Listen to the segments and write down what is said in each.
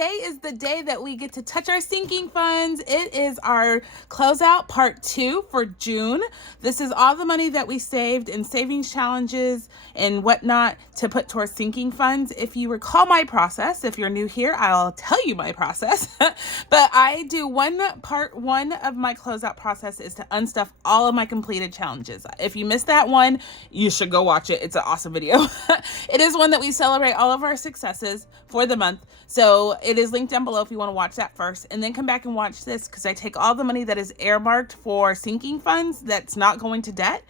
today is the day that we get to touch our sinking funds. It is our closeout part 2 for June. This is all the money that we saved in savings challenges and whatnot to put towards sinking funds. If you recall my process, if you're new here, I'll tell you my process. But I do part one of my closeout process is to unstuff all of my completed challenges. If you missed that one, you should go watch it. It's an awesome video. It is one that we celebrate all of our successes for the month. So it is linked down below if you want to watch that first, and then come back and watch this, because I take all the money that is earmarked for sinking funds that's not going to debt.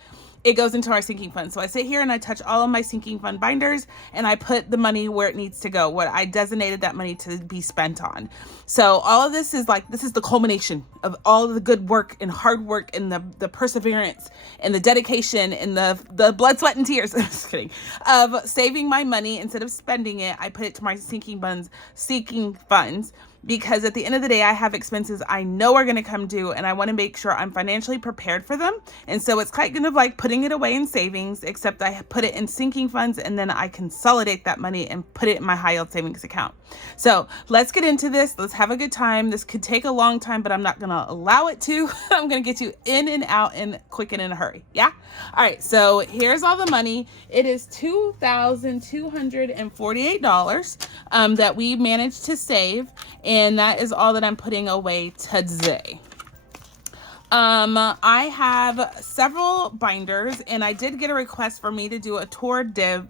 It goes into our sinking fund. So I sit here and I touch all of my sinking fund binders and I put the money where it needs to go, what I designated that money to be spent on. So all of this is this is the culmination of all of the good work and hard work and the perseverance and the dedication and the blood, sweat, and tears, I'm just kidding, of saving my money. Instead of spending it, I put it to my sinking funds. Because at the end of the day, I have expenses I know are going to come due, and I want to make sure I'm financially prepared for them. And so it's kind of like putting it away in savings, except I put it in sinking funds, and then I consolidate that money and put it in my high yield savings account. So let's get into this. Let's have a good time. This could take a long time, but I'm not going to allow it to. I'm going to get you in and out and quick and in a hurry. Yeah. All right. So here's all the money. It is $2,248 that we managed to save. And that is all that I'm putting away today. I have several binders, and I did get a request for me to do a tour de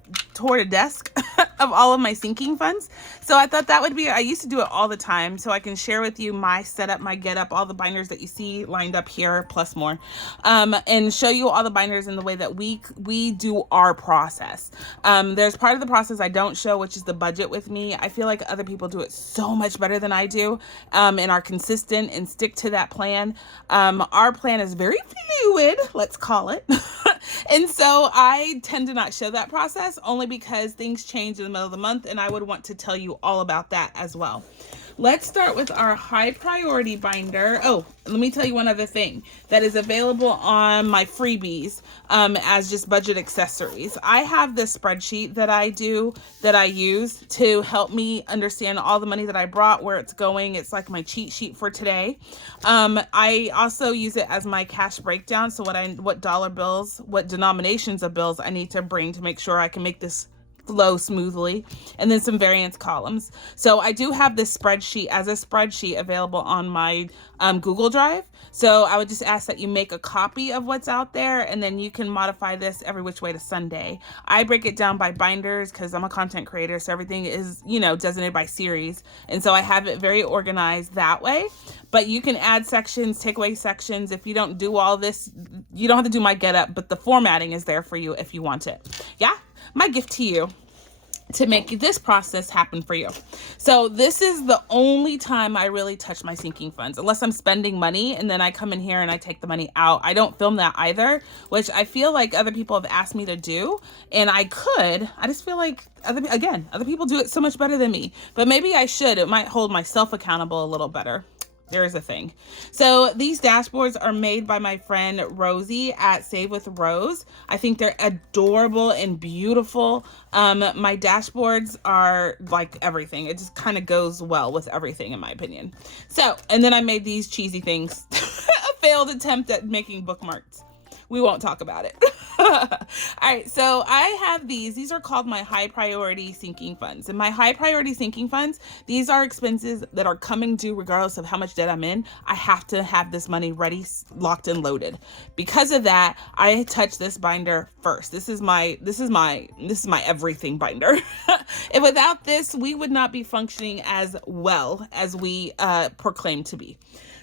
desk of all of my sinking funds. So I thought that would be, I used to do it all the time, so I can share with you my setup, my get up, all the binders that you see lined up here, plus more, and show you all the binders in the way that we do our process. There's part of the process I don't show, which is the budget with me. I feel like other people do it so much better than I do, and are consistent and stick to that plan. Our plan is very fluid, let's call it. And so I tend to not show that process, only because things change in the middle of the month, and I would want to tell you all about that as well. Let's start with our high priority binder. Oh, let me tell you one other thing that is available on my freebies as just budget accessories. I have this spreadsheet that I use to help me understand all the money that I brought, where it's going. It's like my cheat sheet for today. I also use it as my cash breakdown. So what dollar bills, what denominations of bills I need to bring to make sure I can make this flow smoothly, and then some variance columns. So I do have this spreadsheet as a spreadsheet available on my Google Drive. So I would just ask that you make a copy of what's out there, and then you can modify this every which way to Sunday. I break it down by binders because I'm a content creator, so everything is, designated by series. And so I have it very organized that way. But you can add sections, take away sections. If you don't do all this, you don't have to do my get up, but the formatting is there for you if you want it. Yeah, my gift to you to make this process happen for you. So this is the only time I really touch my sinking funds, unless I'm spending money, and then I come in here and I take the money out. I don't film that either, which I feel like other people have asked me to do, and I could. I just feel like other people do it so much better than me, but maybe I should. It might hold myself accountable a little better. There's a thing. So these dashboards are made by my friend Rosie at Save with Rose. I think they're adorable and beautiful. My dashboards are like everything. It just kind of goes well with everything, in my opinion. So, and then I made these cheesy things. A failed attempt at making bookmarks. We won't talk about it. All right, so I have these are called my high priority sinking funds. And my high priority sinking funds, these are expenses that are coming due regardless of how much debt I'm in. I have to have this money ready, locked and loaded. Because of that, I touch this binder first. This is my everything binder. And without this, we would not be functioning as well as we proclaim to be.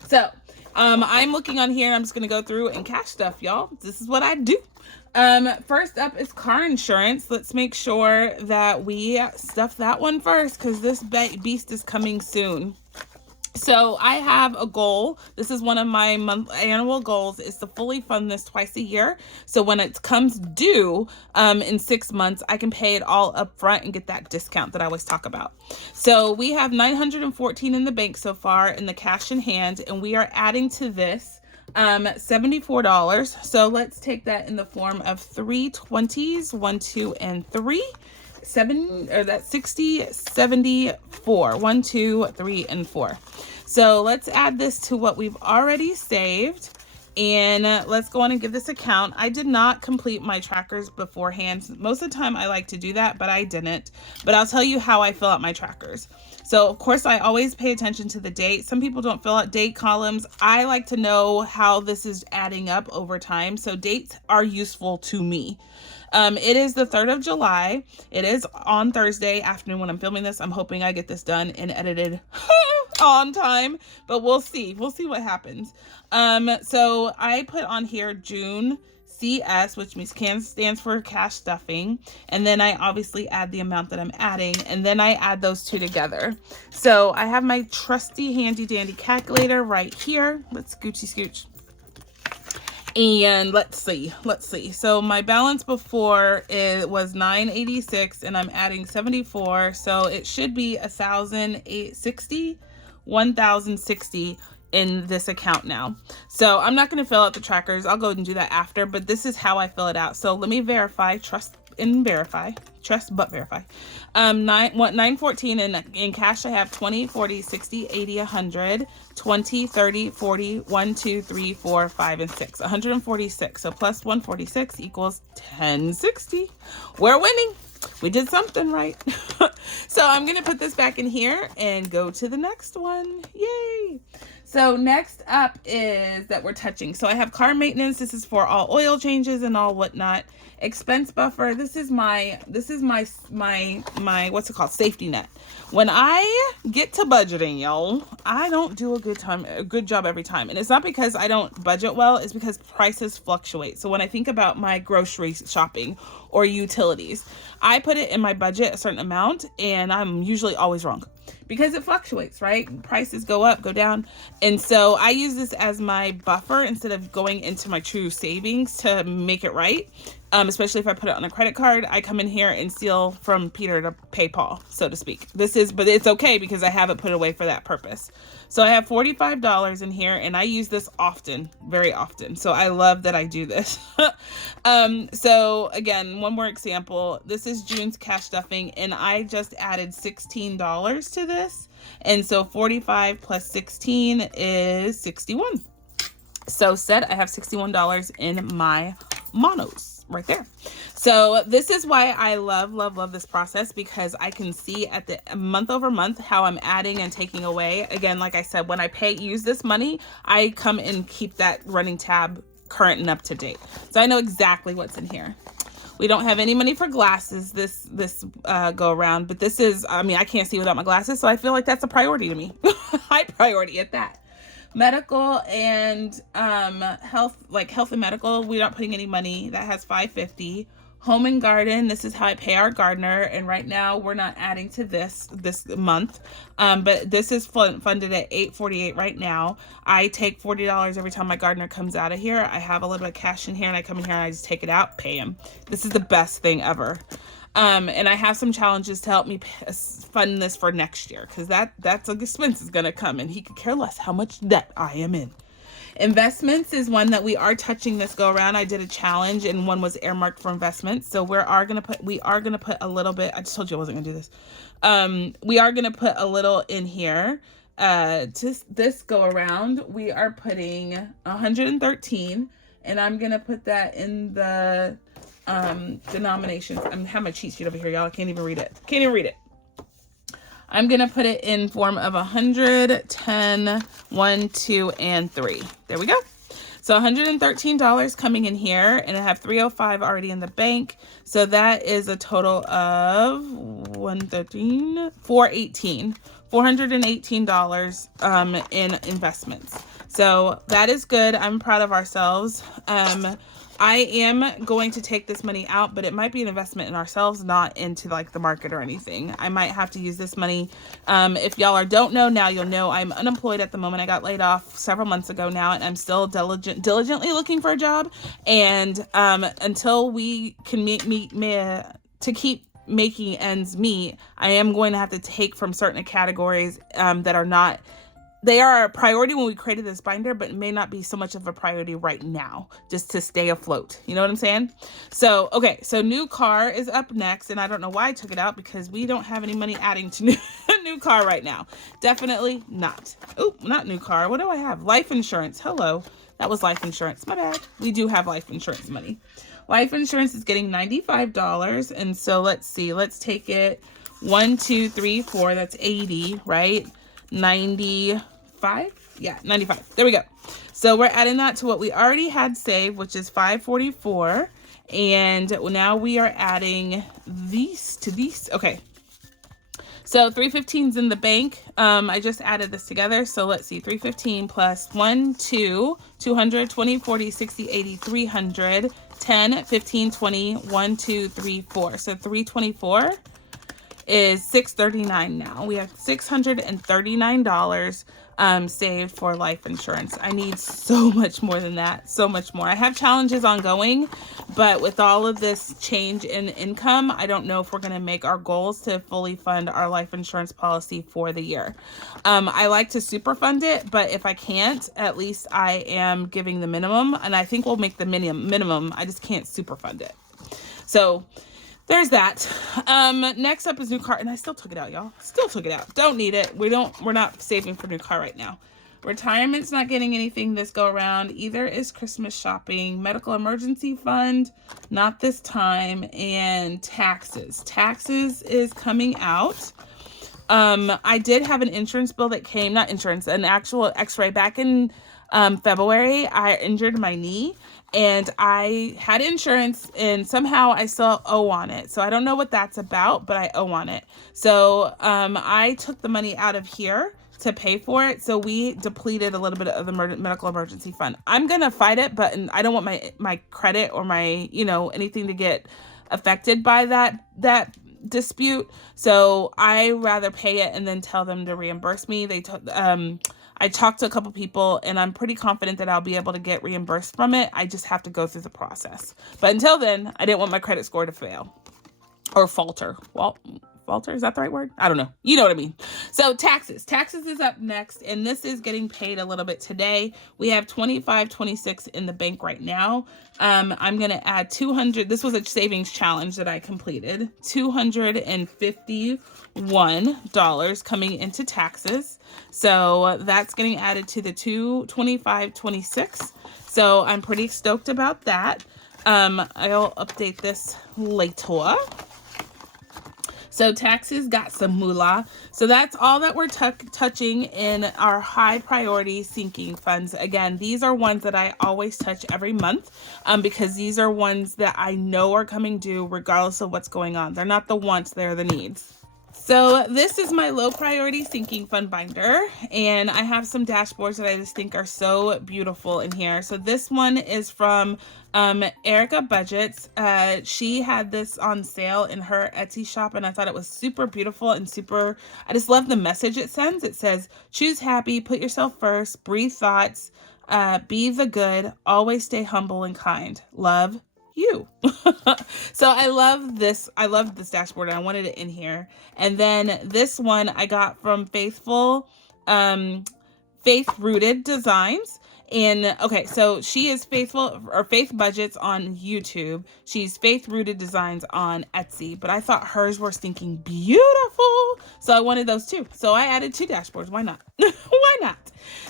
So I'm looking on here. I'm just going to go through and cash stuff, y'all. This is what I do. First up is car insurance. Let's make sure that we stuff that one first, because this beast is coming soon. So I have a goal. This is one of my annual goals, is to fully fund this twice a year. So when it comes due in 6 months, I can pay it all up front and get that discount that I always talk about. So we have $914 in the bank so far in the cash in hand, and we are adding to this $74. So let's take that in the form of 3 20s, 1, 2, and 3. 60, 74. 1, 2, 3, and 4. So let's add this to what we've already saved. And let's go on and give this a count. I did not complete my trackers beforehand. Most of the time I like to do that, but I didn't. But I'll tell you how I fill out my trackers. So of course I always pay attention to the date. Some people don't fill out date columns. I like to know how this is adding up over time. So dates are useful to me. It is the 3rd of July. It is on Thursday afternoon when I'm filming this. I'm hoping I get this done and edited on time, but we'll see. We'll see what happens. So I put on here June CS, which means stands for cash stuffing. And then I obviously add the amount that I'm adding, and then I add those two together. So I have my trusty handy dandy calculator right here. Let's scooch. And let's see. So my balance before it was 986 and I'm adding 74. So it should be 1,060 in this account now. So I'm not going to fill out the trackers. I'll go ahead and do that after, but this is how I fill it out. So let me verify, trust but verify. 914 in cash. I have 20, 40, 60, 80, 100, 20, 30, 40, 1, 2, 3, 4, 5, and 6. 146. So plus 146 equals 1060. We're winning. We did something right. So I'm going to put this back in here and go to the next one. Yay. So next up is that we're touching. So I have car maintenance. This is for all oil changes and all whatnot. Expense buffer. This is my what's it called? Safety net. When I get to budgeting, y'all, I don't do a good job every time. And it's not because I don't budget well, it's because prices fluctuate. So when I think about my grocery shopping or utilities, I put it in my budget a certain amount and I'm usually always wrong because it fluctuates, right? Prices go up, go down. And so I use this as my buffer instead of going into my true savings to make it right. Especially if I put it on a credit card, I come in here and steal from Peter to pay Paul, so to speak. But it's okay because I have it put away for that purpose. So I have $45 in here and I use this often, very often. So I love that I do this. So again, one more example. This is June's cash stuffing and I just added $16 to this. And so 45 plus 16 is 61. So I have $61 in my monos. Right there. So this is why I love this process, because I can see at the month over month how I'm adding and taking away. Again, like I said, when I use this money, I come and keep that running tab current and up to date. So I know exactly what's in here. We don't have any money for glasses this go around, but this is, I mean, I can't see without my glasses, so I feel like that's a priority to me. High priority at that. Medical and health and medical, we're not putting any money. That has $550. Home and garden, this is how I pay our gardener, and right now we're not adding to this month, but this is funded at $848 right now. I take $40 every time my gardener comes out of here. I have a little bit of cash in here and I come in here and I just take it out, pay him. This is the best thing ever. And I have some challenges to help me fund this for next year, because that's an expense is going to come and he could care less how much debt I am in. Investments is one that we are touching this go around. I did a challenge and one was earmarked for investments. So we are going to put a little bit. I just told you I wasn't going to do this. We are going to put a little in here. To this go around, we are putting 113, and I'm going to put that in the denominations. I have my cheat sheet over here, y'all. I can't even read it. I'm going to put it in form of 100, 10, 1, 2, and 3. There we go. So $113 coming in here, and I have $305 already in the bank. So that is a total of $418 in investments. So that is good. I'm proud of ourselves. I am going to take this money out, but it might be an investment in ourselves, not into like the market or anything. I might have to use this money. If y'all don't know, now you'll know. I'm unemployed at the moment. I got laid off several months ago now, and I'm still diligently looking for a job. And until we can keep making ends meet, I am going to have to take from certain categories that they are a priority when we created this binder, but it may not be so much of a priority right now, just to stay afloat. You know what I'm saying? So, okay, so new car is up next, and I don't know why I took it out because we don't have any money adding to new car right now. Definitely not. Oh, not new car. What do I have? Life insurance. Hello. That was life insurance. My bad. We do have life insurance money. Life insurance is getting $95, and so let's see. Let's take it 1, 2, 3, 4. That's 80, right? 95? Yeah, 95. There we go. So we're adding that to what we already had saved, which is 544. And now we are adding these to these. Okay. So 315's in the bank. I just added this together. So let's see, 315 plus 1, 2, 200, 20, 40, 60, 80, 300, 10, 15, 20, 1, 2, 3, 4. So 324 is $639 now. We have $639 saved for life insurance. I need so much more than that, so much more. I have challenges ongoing, but with all of this change in income, I don't know if we're going to make our goals to fully fund our life insurance policy for the year. I like to super fund it, but if I can't, at least I am giving the minimum, and I think we'll make the minimum. I just can't super fund it. So there's that. Next up is new car, and I still took it out, y'all. Still took it out. Don't need it. We're not saving for new car right now. Retirement's not getting anything this go around. Either is Christmas shopping, medical emergency fund, not this time, and taxes. Taxes is coming out. I did have an insurance bill that came, not insurance, an actual x-ray back in February. I injured my knee. And I had insurance, and somehow I still owe on it. So I don't know what that's about, but I owe on it. So I took the money out of here to pay for it. So we depleted a little bit of the medical emergency fund. I'm going to fight it, but I don't want my credit or my, anything to get affected by that dispute. So I rather pay it and then tell them to reimburse me. I talked to a couple people, and I'm pretty confident that I'll be able to get reimbursed from it. I just have to go through the process. But until then, I didn't want my credit score to fail or falter. Falter, is that the right word? I don't know. You know what I mean. So taxes. Taxes is up next, and this is getting paid a little bit today. We have $25.26 in the bank right now. I'm going to add 200. This was a savings challenge that I completed. $251 coming into taxes. So that's getting added to the $25.26. So I'm pretty stoked about that. I'll update this later. So taxes got some moolah. So that's all that we're touching in our high priority sinking funds. Again, these are ones that I always touch every month because these are ones that I know are coming due regardless of what's going on. They're not the wants, they're the needs. So this is my low priority sinking fund binder, and I have some dashboards that I just think are so beautiful in here. So this one is from Erica Budgets. She had this on sale in her Etsy shop, and I thought it was super beautiful and I just love the message it sends. It says, choose happy, put yourself first, breathe thoughts, be the good, always stay humble and kind. Love, you. So I love this dashboard, and I wanted it in here. And then this one I got from Faith Rooted Designs. And okay, so she is Faith Budgets on YouTube. She's Faith Rooted Designs on Etsy, but I thought hers were stinking beautiful. So I wanted those too. So I added 2 dashboards. Why not? Why not?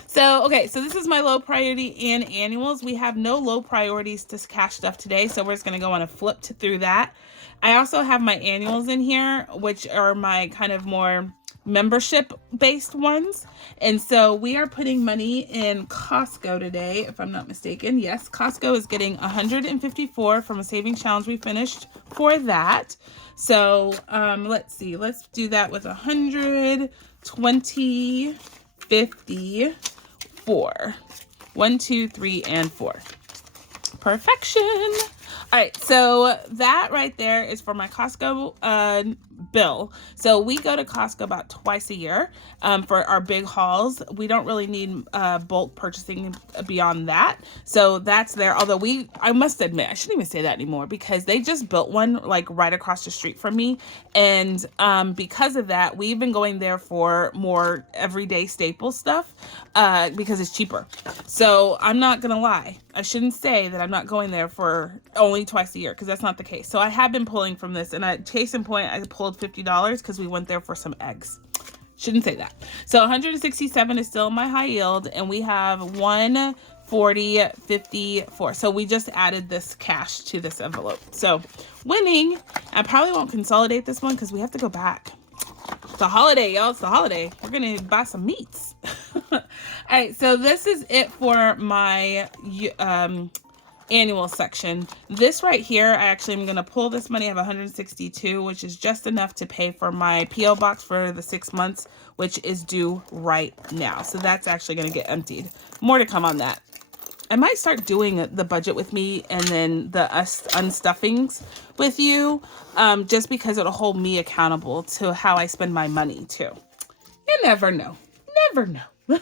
So, okay, so this is my low priority and annuals. We have no low priorities to cash stuff today, so we're just going to go on a flip through that. I also have my annuals in here, which are my kind of more membership-based ones. And so we are putting money in Costco today, if I'm not mistaken. Yes, Costco is getting $154 from a savings challenge we finished for that. So, let's see. Let's do that with 100, 20, 50, 4. 1, 2, 3, and 4. Perfection. All right, so that right there is for my Costco bill. So we go to Costco about twice a year for our big hauls. We don't really need bulk purchasing beyond that. So that's there. Although I must admit, I shouldn't even say that anymore because they just built one like right across the street from me. And because of that, we've been going there for more everyday staple stuff because it's cheaper. So I'm not going to lie. I shouldn't say that I'm not going there for only twice a year because that's not the case. So I have been pulling from this, and case in point, I pulled $50 because we went there for some eggs. Shouldn't say that. So 167 is still my high yield, and we have 140.54. So we just added this cash to this envelope. So winning. I probably won't consolidate this one because we have to go back. It's the holiday, y'all. It's the holiday. We're gonna buy some meats. All right, so this is it for my annual section. This right here, I actually am gonna pull this money. I have 162, which is just enough to pay for my PO box for the 6 months, which is due right now. So that's actually gonna get emptied. More to come on that. I might start doing the budget with me and then the unstuffings with you, just because it'll hold me accountable to how I spend my money too. You never know. Never know. All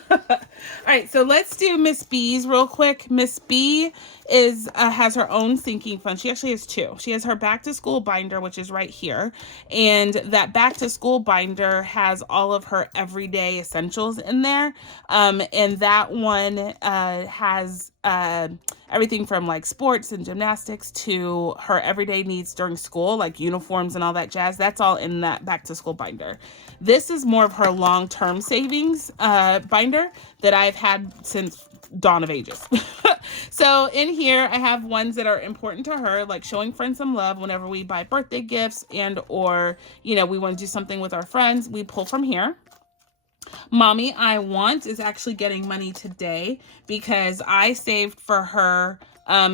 right, so let's do Miss B's real quick. Miss B has her own sinking fund. She actually has two. She has her back to school binder, which is right here, and that back to school binder has all of her everyday essentials in there, and that one has everything from like sports and gymnastics to her everyday needs during school, like uniforms and all that jazz. That's all in that back to school binder. This is more of her long-term savings binder that I've had since dawn of ages. So in here, I have ones that are important to her, like showing friends some love whenever we buy birthday gifts and or, you know, we want to do something with our friends. We pull from here. Mommy I Want is actually getting money today because I saved for her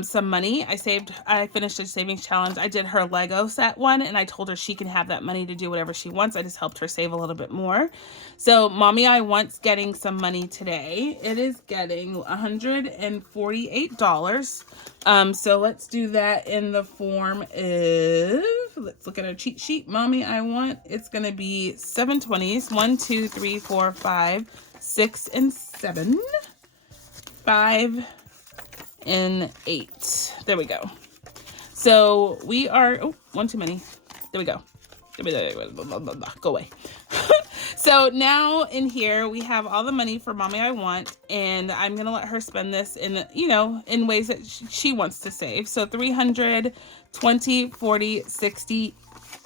some money. I finished a savings challenge. I did her Lego set one, and I told her she can have that money to do whatever she wants. I just helped her save a little bit more. So Mommy I Want's getting some money today. It is getting $148. So let's do that in the form of, let's look at our cheat sheet. Mommy I Want, it's going to be 720s. 1, 2, 3, 4, 5, 6, and 7. 5 and 8. There we go. So we are, oh, one too many. There we go. Go away. So now in here we have all the money for Mommy I Want, and I'm gonna let her spend this in, you know, in ways that she wants to save. So 300, 20, 40, 60,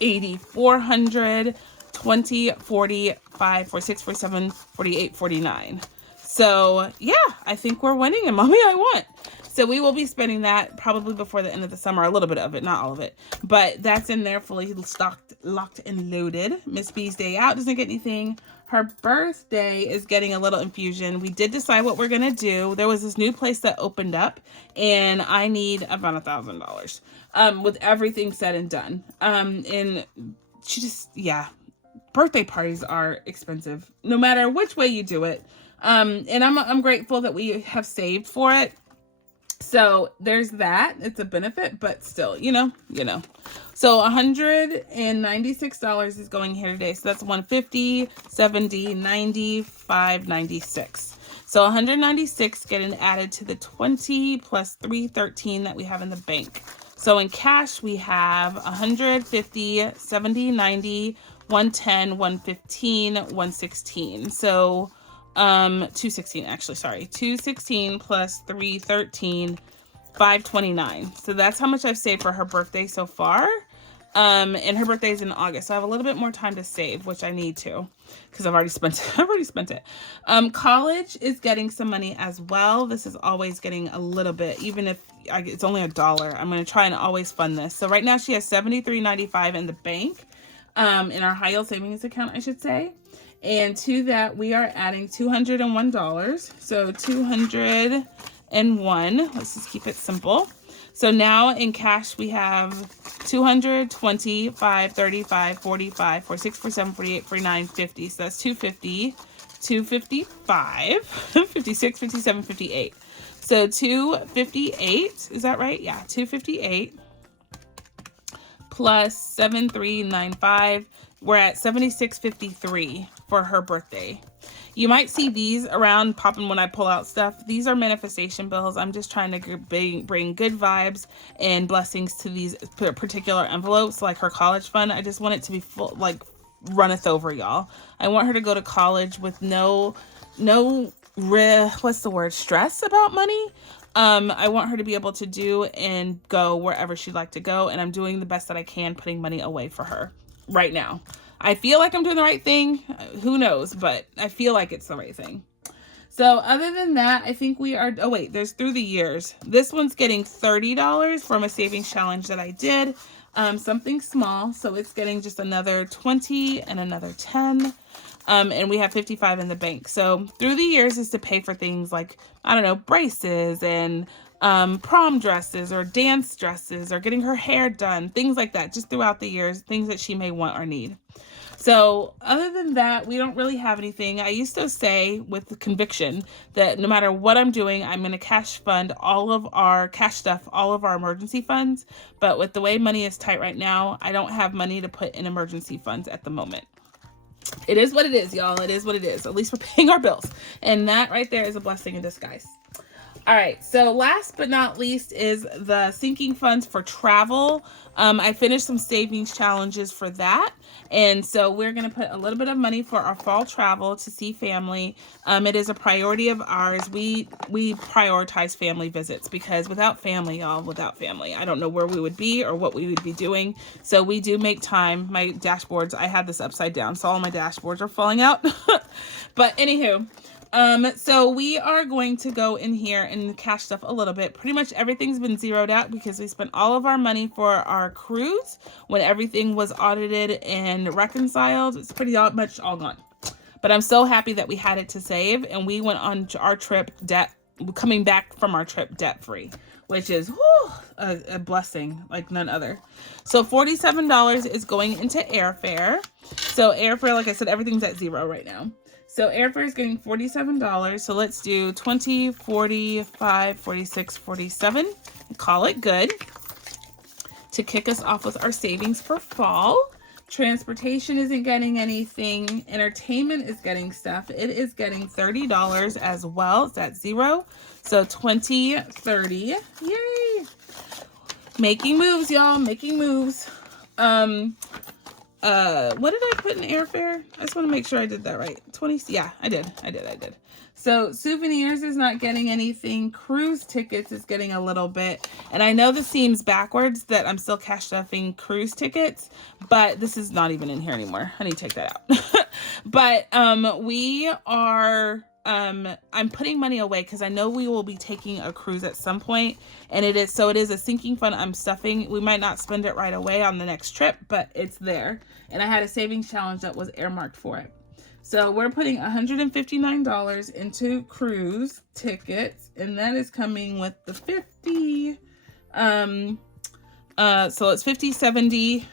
80, 400, 20, 40, 5, 46, 47, 48, 49. So yeah, I think we're winning in Mommy I Want. So we will be spending that probably before the end of the summer, a little bit of it, not all of it, but that's in there fully stocked, locked and loaded. Miss B's day out doesn't get anything. Her birthday is getting a little infusion. We did decide what we're going to do. There was this new place that opened up, and I need about $1,000 with everything said and done. And she just, yeah, birthday parties are expensive no matter which way you do it. And I'm grateful that we have saved for it. So there's that. It's a benefit, but still, you know. So $196 is going here today. So that's 150, 70, 95, 96. So 196 getting added to the 20 plus 313 that we have in the bank. So in cash, we have 150, 70, 90, 110, 115, 116. So 216 actually, sorry. 216 plus 313, 529. So that's how much I've saved for her birthday so far. And her birthday is in August. So I have a little bit more time to save, which I need to, because I've already spent it. College is getting some money as well. This is always getting a little bit, even if it's only $1. I'm going to try and always fund this. So right now she has $73.95 in the bank, in our high yield savings account, I should say. And to that, we are adding $201. So 201. Let's just keep it simple. So now in cash, we have 200, 20, 5, 35, 45, 46, 47, 48, 49, 50. So that's 250, 255, 56, 57, 58. So 258, is that right? Yeah, 258 plus 7395 we're at $76.53 for her birthday. You might see these around popping when I pull out stuff. These are manifestation bills. I'm just trying to bring good vibes and blessings to these particular envelopes, like her college fund. I just want it to be full, like runneth over, y'all. I want her to go to college with no stress about money. I want her to be able to do and go wherever she'd like to go, and I'm doing the best that I can putting money away for her right now. I feel like I'm doing the right thing. Who knows, but I feel like it's the right thing. So other than that, I think we are, oh wait, there's through the years. This one's getting $30 from a savings challenge that I did. Something small, so it's getting just another 20 and another 10. And we have 55 in the bank. So through the years is to pay for things like, I don't know, braces and prom dresses or dance dresses or getting her hair done, things like that, just throughout the years, things that she may want or need. So other than that, we don't really have anything. I used to say with the conviction that no matter what I'm doing, I'm going to cash fund all of our cash stuff, all of our emergency funds. But with the way money is tight right now, I don't have money to put in emergency funds at the moment. It is what it is, y'all. It is what it is. At least we're paying our bills. And that right there is a blessing in disguise. All right, so last but not least is the sinking funds for travel. I finished some savings challenges for that. And so we're going to put a little bit of money for our fall travel to see family. It is a priority of ours. We prioritize family visits because without family, y'all, without family, I don't know where we would be or what we would be doing. So we do make time. My dashboards, I had this upside down, so all my dashboards are falling out. But anywho, so we are going to go in here and cash stuff a little bit. Pretty much everything's been zeroed out because we spent all of our money for our cruise when everything was audited and reconciled. It's pretty much all gone. But I'm so happy that we had it to save, and we went on our trip coming back from our trip debt-free, which is a blessing like none other. So $47 is going into airfare. So airfare, like I said, everything's at zero right now. So airfare is getting $47. So let's do 20, 45, 46, 47. Call it good to kick us off with our savings for fall. Transportation isn't getting anything. Entertainment is getting stuff. It is getting $30 as well. It's at zero. So 20, 30. Yay! Making moves, y'all. Making moves. What did I put in airfare? I just want to make sure I did that right. 20, yeah, I did. So souvenirs is not getting anything. Cruise tickets is getting a little bit. And I know this seems backwards that I'm still cash stuffing cruise tickets, but this is not even in here anymore. I need to take that out. But we are I'm putting money away because I know we will be taking a cruise at some point, and it is a sinking fund I'm stuffing. We might not spend it right away on the next trip, but it's there. And I had a savings challenge that was earmarked for it. So we're putting $159 into cruise tickets, and that is coming with the 50. So it's 50, 70.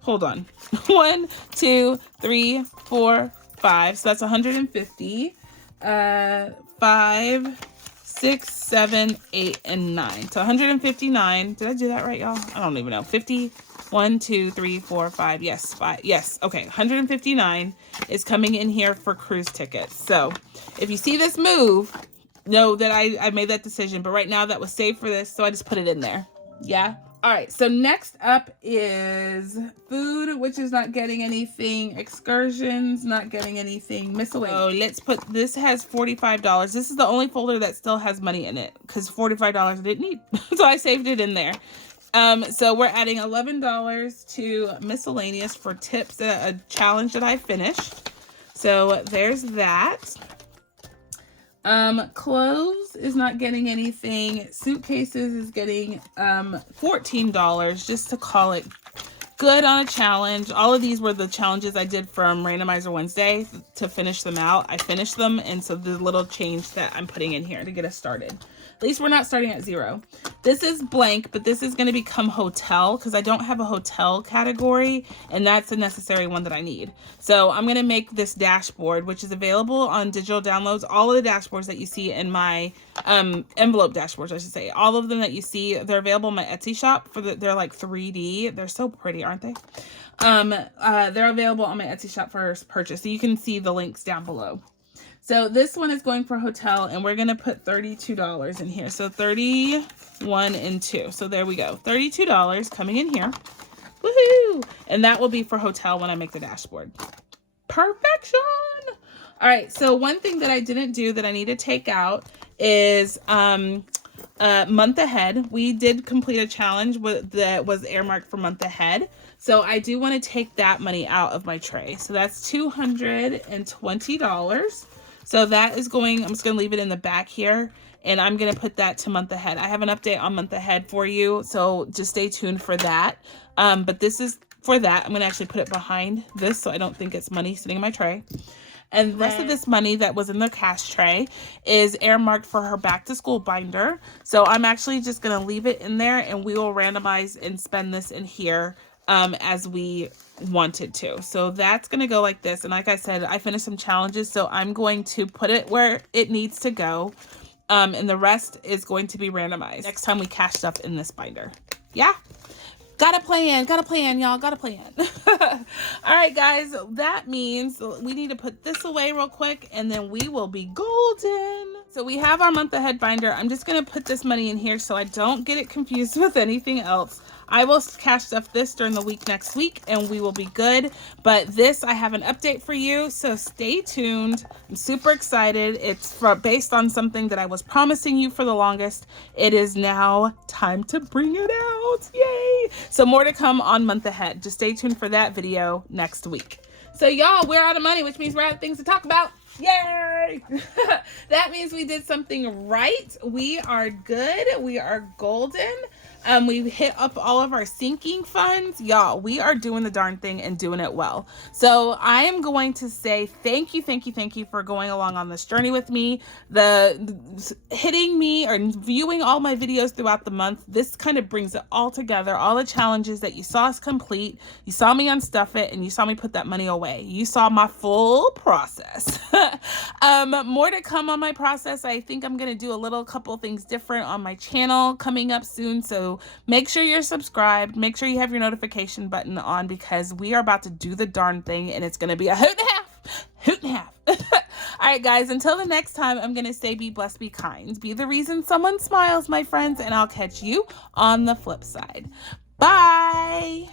Hold on. 1, 2, 3, 4, 5. So that's 150. 5, 6, 7, 8, and 9. So 159. Did I do that right, y'all? I don't even know. 50. 1, 2, 3, 4, 5. Yes, 5. Yes. Okay. 159 is coming in here for cruise tickets. So if you see this move, know that I made that decision. But right now that was saved for this, so I just put it in there. Yeah. All right, so next up is food, which is not getting anything. Excursions, not getting anything. Miscellaneous. So let's put, this has $45. This is the only folder that still has money in it because $45 I didn't need. So I saved it in there. So we're adding $11 to miscellaneous for tips, a challenge that I finished. So there's that. Clothes is not getting anything. Suitcases is getting $14 just to call it good on a challenge. All of these were the challenges I did from Randomizer Wednesday to finish them out. I finished them, and so the little change that I'm putting in here to get us started. At least we're not starting at zero. This is blank, but this is going to become hotel because I don't have a hotel category, and that's a necessary one that I need. So I'm going to make this dashboard, which is available on digital downloads. All of the dashboards that you see in my envelope dashboards, I should say, all of them that you see, they're available in my Etsy shop. They're like 3D. They're so pretty. aren't they? They're available on my Etsy shop for purchase. So you can see the links down below. So this one is going for hotel, and we're going to put $32 in here. So 31 and 2. So there we go. $32 coming in here. Woohoo! And that will be for hotel when I make the dashboard. Perfection! All right, so one thing that I didn't do that I need to take out is month ahead. We did complete a challenge that was earmarked for month ahead. So I do want to take that money out of my tray. So that's $220. So that is going, I'm just going to leave it in the back here. And I'm going to put that to month ahead. I have an update on month ahead for you. So just stay tuned for that. But this is for that. I'm going to actually put it behind this so I don't think it's money sitting in my tray. And the rest of this money that was in the cash tray is earmarked for her back to school binder. So I'm actually just going to leave it in there, and we will randomize and spend this in here as we wanted to. So that's going to go like this. And like I said, I finished some challenges, so I'm going to put it where it needs to go. And the rest is going to be randomized next time we cash stuff in this binder. Yeah. Got a plan, y'all, got a plan. All right, guys, that means we need to put this away real quick, and then we will be golden. So we have our month ahead binder. I'm just going to put this money in here so I don't get it confused with anything else. I will cash stuff this during the week next week, and we will be good. But this, I have an update for you, so stay tuned. I'm super excited. It's based on something that I was promising you for the longest. It is now time to bring it out. Yay! So more to come on month ahead. Just stay tuned for that video next week. So y'all, we're out of money, which means we're out of things to talk about. Yay! That means we did something right. We are good. We are golden. We hit up all of our sinking funds. Y'all, we are doing the darn thing and doing it well. So I am going to say thank you for going along on this journey with me. Hitting me or viewing all my videos throughout the month. This kind of brings it all together. All the challenges that you saw us complete. You saw me unstuff it, and you saw me put that money away. You saw my full process. More to come on my process. I think I'm going to do a couple things different on my channel coming up soon. So make sure you're subscribed. Make sure you have your notification button on, because we are about to do the darn thing, and it's going to be a hoot and a half. Hoot and a half. All right, guys, until the next time, I'm going to say be blessed, be kind. Be the reason someone smiles, my friends, and I'll catch you on the flip side. Bye.